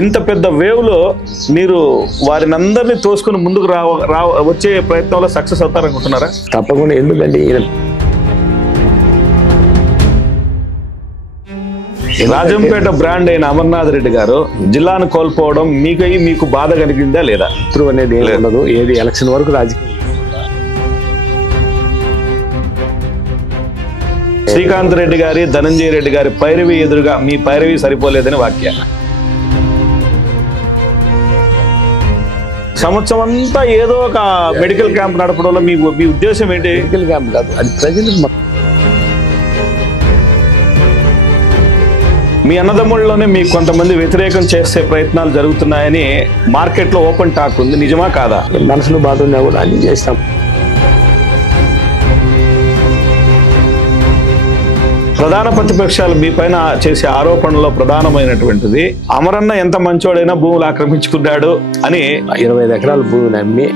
ఇంత పెద్ద వేవ్ లో మీరు వారిని అందరినీ తోసుకుని ముందుకు వచ్చే ప్రయత్నంలో సక్సెస్ అవుతారనుకుంటున్నారా? తప్పకుండా. ఎందుకంటే రాజంపేట బ్రాండ్ అయిన అమర్నాథ్ రెడ్డి గారు జిల్లాను కోల్పోవడం మీకు బాధ కలిగిందా లేదా? శత్రువు అనేది ఏమి ఉండదు. ఏది ఎలక్షన్ వరకు రాజకీయం. శ్రీకాంత్ రెడ్డి గారి, ధనంజయ రెడ్డి గారి పైరవి ఎదురుగా మీ పైరవి సరిపోలేదని వాక్య. సంవత్సరం అంతా ఏదో ఒక మెడికల్ క్యాంప్ నడపడంలో మీ ఉద్దేశం ఏంటి? మెడికల్ క్యాంప్ కాదు, అది ప్రజలకు. మీ అన్నదమ్ముళ్ళలోనే మీకు కొంతమంది వ్యతిరేకం చేసే ప్రయత్నాలు జరుగుతున్నాయని మార్కెట్ లో ఓపెన్ టాక్ ఉంది, నిజమా కాదా? మనసులో బాధ ఉన్నా కూడా అన్ని చేస్తాం. ప్రధాన ప్రతిపక్షాలు మీ పైన చేసే ఆరోపణలో ప్రధానమైనటువంటిది అమరన్న ఎంత మంచోడైనా భూములు ఆక్రమించుకున్నాడు అని. 25 ఎకరాల భూమిని అమ్మి